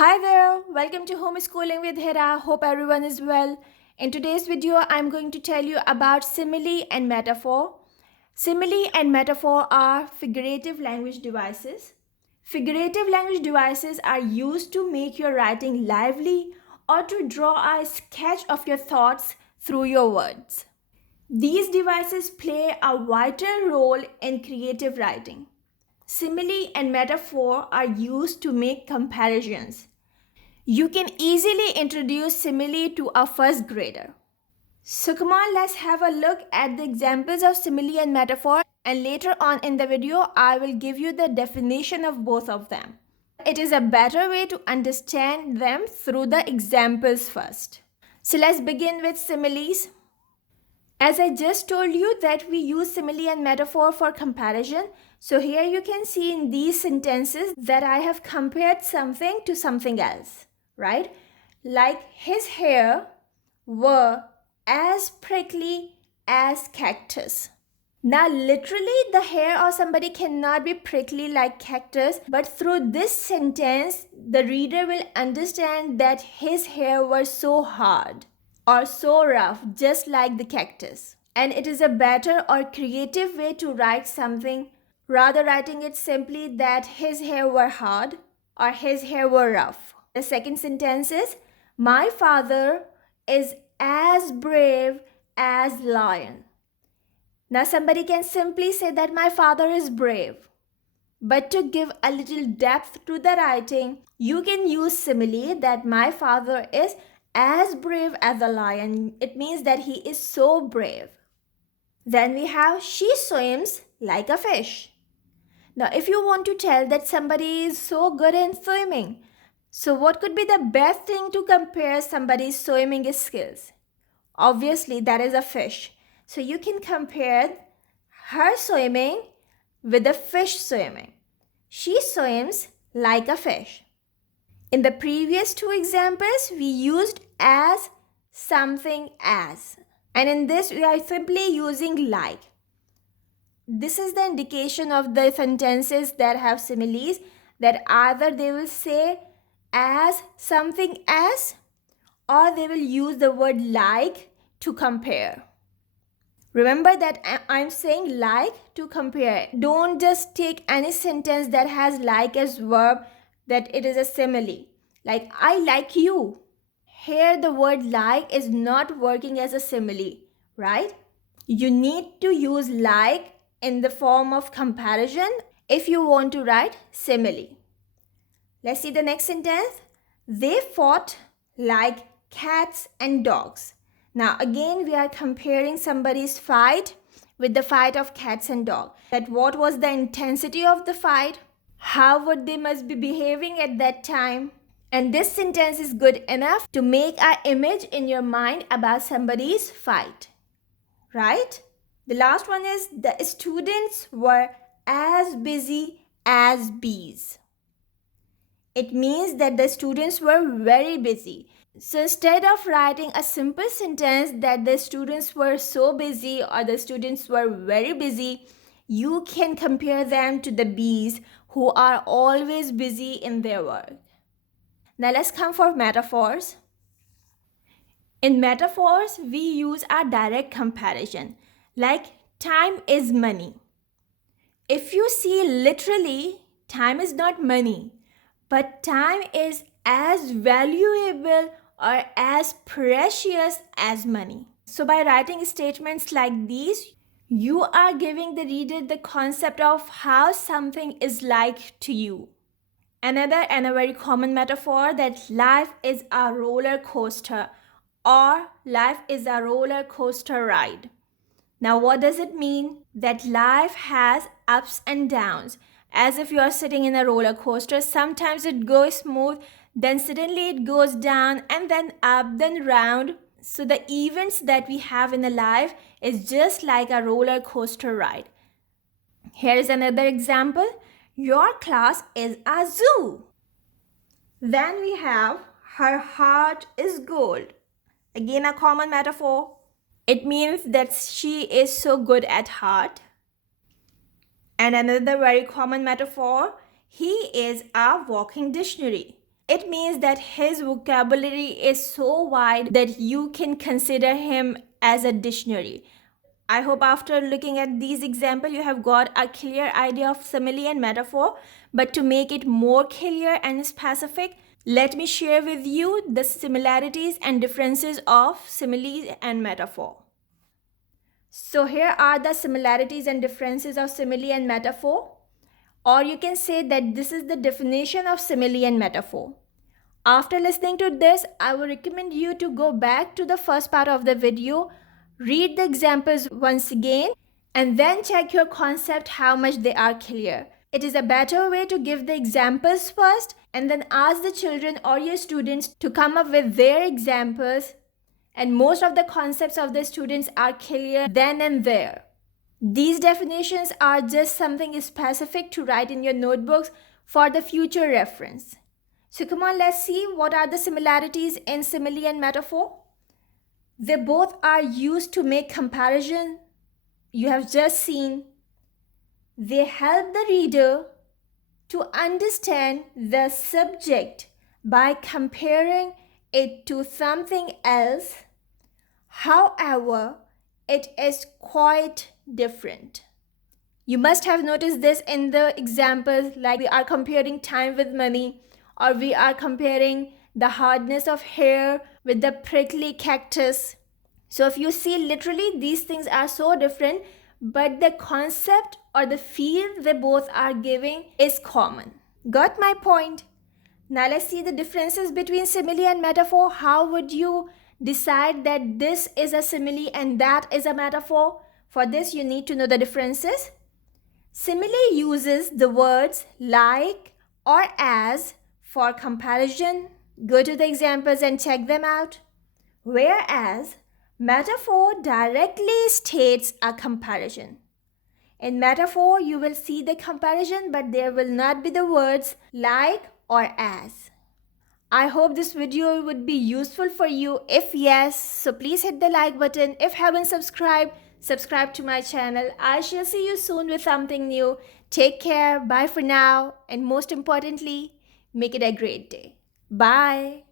Hi there, welcome to Homeschooling with Hera. Hope everyone is well. In today's video, I'm going to tell you about simile and metaphor. Simile and metaphor are figurative language devices. Figurative language devices are used to make your writing lively or to draw a sketch of your thoughts through your words. These devices play a vital role in creative writing. Simile and metaphor are used to make comparisons. You can easily introduce simile to a first grader. So come on, let's have a look at the examples of simile and metaphor, and later on in the video I will give you the definition of both of them. It is a better way to understand them through the examples first. So let's begin with similes. As I just told you that we use simile and metaphor for comparison, so here you can see in these sentences that I have compared something to something else, right? Like his hair were as prickly as cactus. Now literally the hair of somebody cannot be prickly like cactus, but through this sentence the reader will understand that his hair was so hard or so rough, just like the cactus. And it is a better or creative way to write something rather writing it simply that his hair were hard or his hair were rough. The second sentence is, my father is as brave as lion. Now somebody can simply say that my father is brave. But to give a little depth to the writing, you can use simile that my father is as brave as a lion. It means that he is so brave. Then we have she swims like a fish. Now if you want to tell that somebody is so good in swimming, so what could be the best thing to compare somebody's swimming skills? Obviously that is a fish. So you can compare her swimming with the fish swimming. She swims like a fish. In the previous two examples, we used as, something as. And in this, we are simply using like. This is the indication of the sentences that have similes, that either they will say as, something as, or they will use the word like to compare. Remember that I'm saying like to compare. Don't just take any sentence that has like as verb that it is a simile. Like I like you. Here the word like is not working as a simile, right? You need to use like in the form of comparison if you want to write simile. Let's see the next sentence. They fought like cats and dogs. Now again we are comparing somebody's fight with the fight of cats and dogs. That what was the intensity of the fight? How would they must be behaving at that time? And this sentence is good enough to make an image in your mind about somebody's fight, right? The last one is the students were as busy as bees. It means that the students were very busy. So instead of writing a simple sentence that the students were so busy or the students were very busy, you can compare them to the bees who are always busy in their work. Now let's come for metaphors. In metaphors, we use a direct comparison, like time is money. If you see literally, time is not money, but time is as valuable or as precious as money. So by writing statements like these, you are giving the reader the concept of how something is like to you. Another and a very common metaphor that life is a roller coaster or life is a roller coaster ride. Now what does it mean? That life has ups and downs. As if you are sitting in a roller coaster, sometimes it goes smooth, then suddenly it goes down and then up, then round. So the events that we have in a life is just like a roller coaster ride. Here is another example. Your class is a zoo. Then we have her heart is gold. Again a common metaphor. It means that she is so good at heart. And another very common metaphor, he is a walking dictionary. It means that his vocabulary is so wide that you can consider him as a dictionary. I hope after looking at these examples, you have got a clear idea of simile and metaphor. But to make it more clear and specific, let me share with you the similarities and differences of simile and metaphor. So here are the similarities and differences of simile and metaphor. Or you can say that this is the definition of simile and metaphor. After listening to this, I would recommend you to go back to the first part of the video, read the examples once again, and then check your concept how much they are clear. It is a better way to give the examples first and then ask the children or your students to come up with their examples, and most of the concepts of the students are clear then and there. These definitions are just something specific to write in your notebooks for the future reference. So come on, let's see what are the similarities in simile and metaphor. They both are used to make comparison. You have just seen. They help the reader to understand the subject by comparing it to something else. However, it is quite different. You must have noticed this in the examples, like we are comparing time with money, or we are comparing the hardness of hair with the prickly cactus. So if you see, literally these things are so different, but the concept or the feel they both are giving is common. Got my point? Now let's see the differences between simile and metaphor. How would you decide that this is a simile and that is a metaphor? For this, you need to know the differences. Simile uses the words like or as for comparison. Go to the examples and check them out. Whereas metaphor directly states a comparison. In metaphor, you will see the comparison, but there will not be the words like or as. I hope this video would be useful for you. If yes, so please hit the like button. If haven't subscribed, subscribe to my channel. I shall see you soon with something new. Take care. Bye for now. And most importantly, make it a great day. Bye.